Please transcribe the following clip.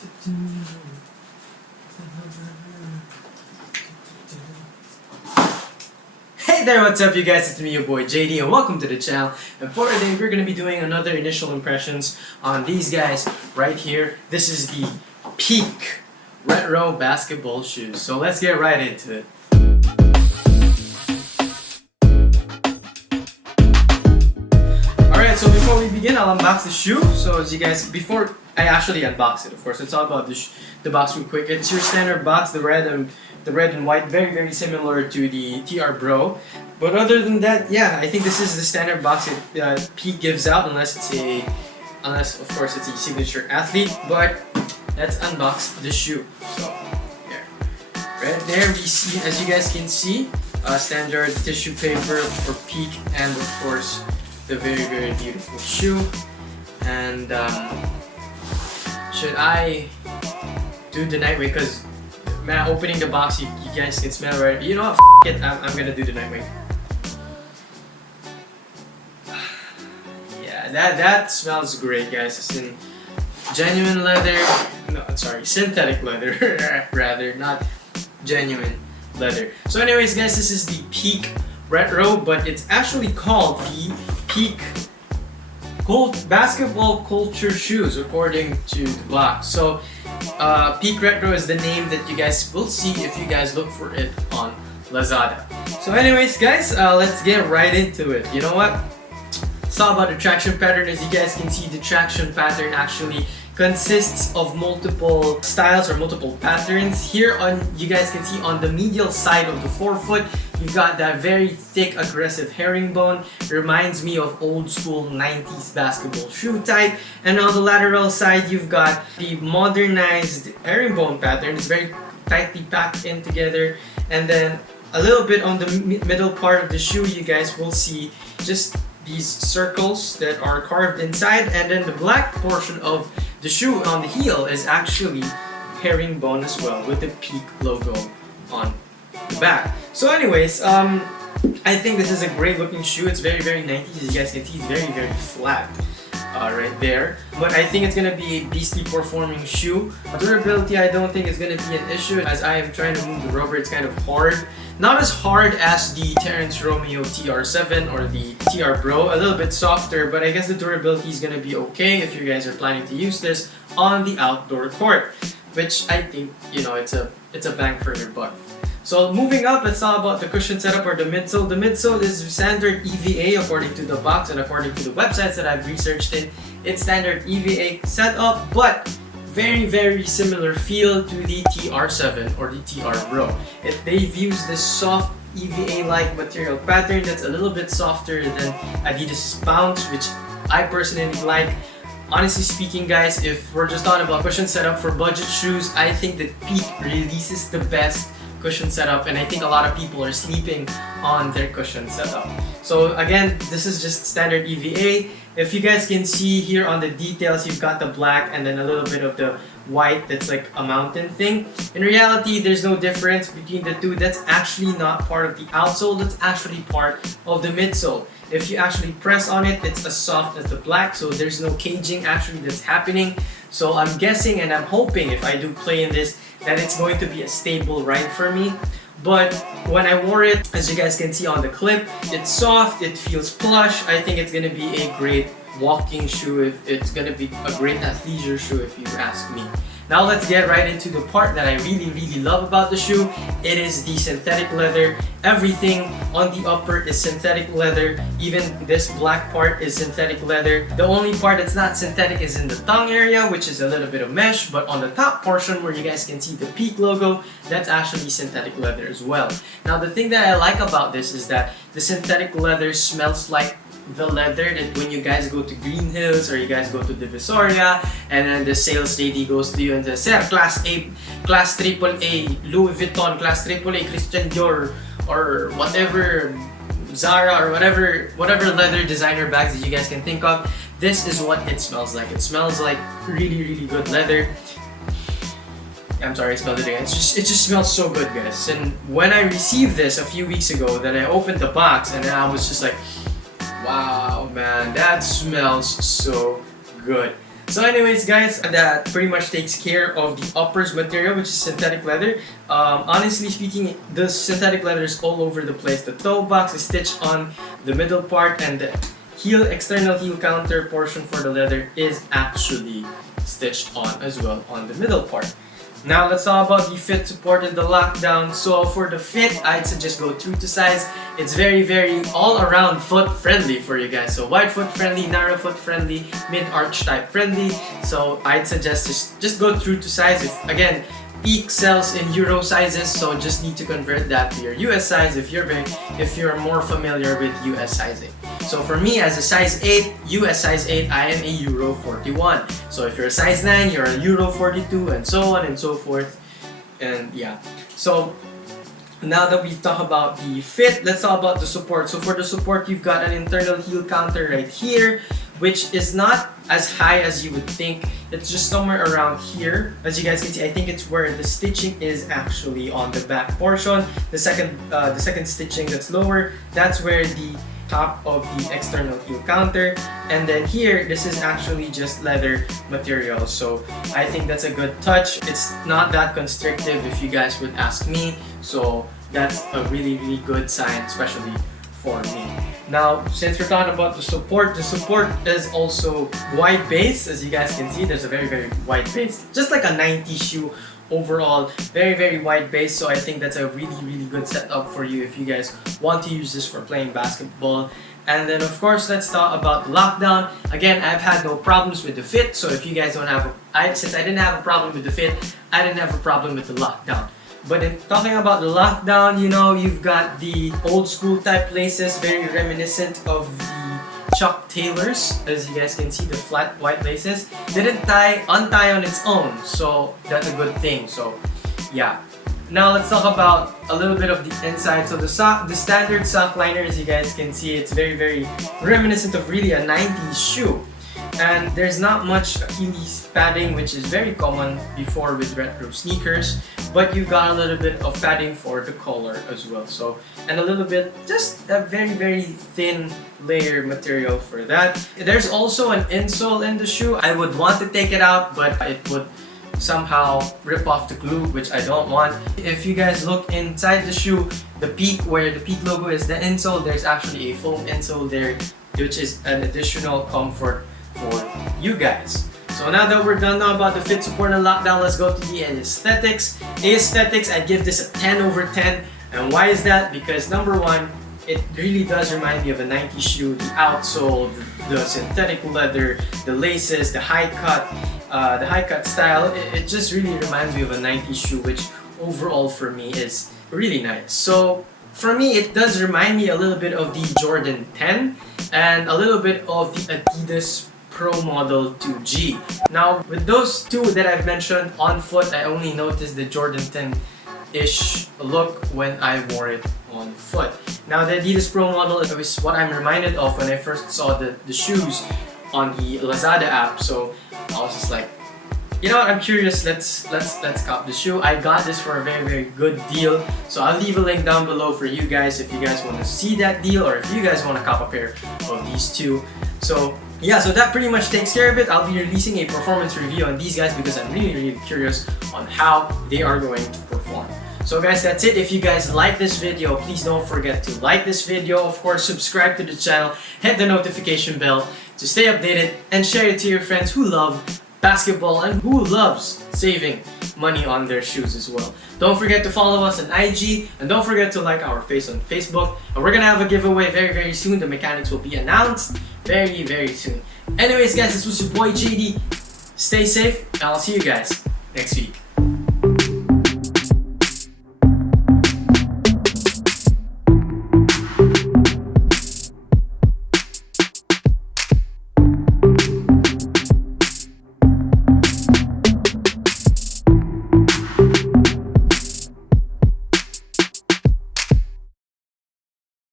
Hey there, what's up you guys? It's me, your boy JD, and welcome to the channel. And for today, we're going to be doing another initial impressions on these guys right here. This is the Peak Retro Basketball Shoes. So let's get right into it. Alright, so before we begin, I'll unbox the shoe. So as you guys, before I actually unbox it, of course, let's talk about the box real quick. It's your standard box, the red and white, very similar to the TR Bro. But other than that, yeah, I think this is the standard box Peak gives out, unless of course it's a signature athlete. But let's unbox the shoe. So there, right there we see, as you guys can see, standard tissue paper for Peak, and of course the very beautiful shoe. And should I do the night wait? Because man, opening the box, you guys can smell right. You know what? It, I'm gonna do the night wait. Yeah, that smells great, guys. It's in genuine leather. No, sorry, synthetic leather rather, not genuine leather. So anyways, guys, this is the Peak Retro, but it's actually called the Peak Basketball Culture Shoes, according to the box. So Peak Retro is the name that you guys will see if you guys look for it on Lazada. So anyways, guys, let's get right into it. You know what? It's all about the traction pattern. As you guys can see, the traction pattern actually consists of multiple styles or multiple patterns. Here on, you guys can see on the medial side of the forefoot, you've got that very thick, aggressive herringbone. Reminds me of old school 90s basketball shoe type. And on the lateral side, you've got the modernized herringbone pattern. It's very tightly packed in together. And then a little bit on the middle part of the shoe, you guys will see just these circles that are carved inside. And then the black portion of the shoe on the heel is actually herringbone as well, with the Peak logo on the back. So anyways, I think this is a great looking shoe. It's very 90s. As you guys can see, it's very flat right there. But I think it's gonna be a beastly performing shoe. Durability, I don't think is gonna be an issue, as I am trying to move the rubber. It's kind of hard. Not as hard as the Terence Romeo TR7 or the TR Bro, a little bit softer, but I guess the durability is gonna be okay if you guys are planning to use this on the outdoor court, which I think, you know, it's a bang for your buck. So moving up, let's talk about the cushion setup, or the midsole. The midsole is standard EVA according to the box and according to the websites that I've researched it. It's standard EVA setup, but very similar feel to the TR7 or the TR Bro. They've used this soft EVA-like material pattern that's a little bit softer than Adidas Bounce, which I personally like. Honestly speaking, guys, if we're just talking about cushion setup for budget shoes, I think that Peak releases the best cushion setup, and I think a lot of people are sleeping on their cushion setup. So again, this is just standard EVA. If you guys can see here on the details, you've got the black and then a little bit of the white that's like a mountain thing. In reality, there's no difference between the two. That's actually not part of the outsole, that's actually part of the midsole. If you actually press on it, it's as soft as the black, so there's no caging actually that's happening. So I'm guessing and I'm hoping, if I do play in this, that it's going to be a stable ride for me. But when I wore it, as you guys can see on the clip, it's soft, it feels plush. I think it's gonna be a great walking shoe. It's gonna be a great athleisure shoe if you ask me. Now let's get right into the part that I really love about the shoe. It is the synthetic leather. Everything on the upper is synthetic leather. Even this black part is synthetic leather. The only part that's not synthetic is in the tongue area, which is a little bit of mesh, but on the top portion where you guys can see the Peak logo, that's actually synthetic leather as well. Now the thing that I like about this is that the synthetic leather smells like the leather that when you guys go to Green Hills or you guys go to Divisoria, and then the sales lady goes to you and says, "Sir, class A, class AAA, Louis Vuitton, class AAA, Christian Dior, or whatever, Zara, or whatever leather designer bags that you guys can think of." This is what it smells like. It smells like really good leather. I'm sorry, I spelled it again. It just smells so good, guys. And when I received this a few weeks ago, then I opened the box and then I was just like, wow, man, that smells so good. So anyways guys, that pretty much takes care of the uppers material, which is synthetic leather. Honestly speaking, the synthetic leather is all over the place. The toe box is stitched on the middle part, and the external heel counter portion for the leather is actually stitched on as well on the middle part. Now let's talk about the fit support and the lockdown. So for the fit, I'd suggest go true to size. It's very all around foot friendly for you guys. So wide foot friendly, narrow foot friendly, mid arch type friendly. So I'd suggest just go true to size. If again, Peak sells in Euro sizes, so just need to convert that to your US size if you're more familiar with US sizing. So for me, as a size 8, US size 8, I am a Euro 41. So if you're a size 9, you're a Euro 42, and so on and so forth. And yeah. So now that we've talked about the fit, let's talk about the support. So for the support, you've got an internal heel counter right here, which is not as high as you would think. It's just somewhere around here. As you guys can see, I think it's where the stitching is actually on the back portion. The second stitching that's lower, that's where the top of the external heel counter. And then here, this is actually just leather material. So I think that's a good touch. It's not that constrictive if you guys would ask me. So that's a really good sign, especially for me. Now, since we're talking about the support is also wide base. As you guys can see, there's a very wide base, just like a 90 shoe overall. Very wide base. So I think that's a really good setup for you if you guys want to use this for playing basketball. And then of course, let's talk about the lockdown. Again, I've had no problems with the fit. So if you guys don't have since I didn't have a problem with the fit, I didn't have a problem with the lockdown. But in talking about the lockdown, you know, you've got the old school type laces, very reminiscent of the Chuck Taylors. As you guys can see, the flat white laces didn't untie on its own, so that's a good thing. So yeah. Now let's talk about a little bit of the inside. So the standard sock liner, as you guys can see, it's very reminiscent of really a 90s shoe. And there's not much Achilles padding, which is very common before with retro sneakers, but you've got a little bit of padding for the collar as well. So, and a little bit, just a very thin layer material for that. There's also an insole in the shoe. I would want to take it out, but it would somehow rip off the glue, which I don't want. If you guys look inside the shoe, the Peak, where the Peak logo is the insole, there's actually a foam insole there, which is an additional comfort for you guys. So now that we're done now about the fit, support, and lockdown, let's go to the aesthetics. Aesthetics, I give this a 10 over 10. And why is that? Because number one, it really does remind me of a 90s shoe. The outsole, the synthetic leather, the laces, the high cut style. It just really reminds me of a 90s shoe, which overall for me is really nice. So for me, it does remind me a little bit of the Jordan 10 and a little bit of the Adidas Pro Model 2G. Now, with those two that I've mentioned on foot, I only noticed the Jordan 10-ish look when I wore it on foot. Now, the Adidas Pro Model is what I'm reminded of when I first saw the shoes on the Lazada app. So I was just like, you know what, I'm curious, let's cop the shoe. I got this for a very good deal. So I'll leave a link down below for you guys if you guys want to see that deal, or if you guys want to cop a pair of these two. So yeah, so that pretty much takes care of it. I'll be releasing a performance review on these guys because I'm really curious on how they are going to perform. So guys, that's it. If you guys like this video, please don't forget to like this video. Of course, subscribe to the channel, hit the notification bell to stay updated, and share it to your friends who love basketball and who loves saving money on their shoes as well. Don't forget to follow us on IG, and don't forget to like our face on Facebook. And we're gonna have a giveaway very soon. The mechanics will be announced very soon. Anyways guys, this was your boy JD. Stay safe, and I'll see you guys next week.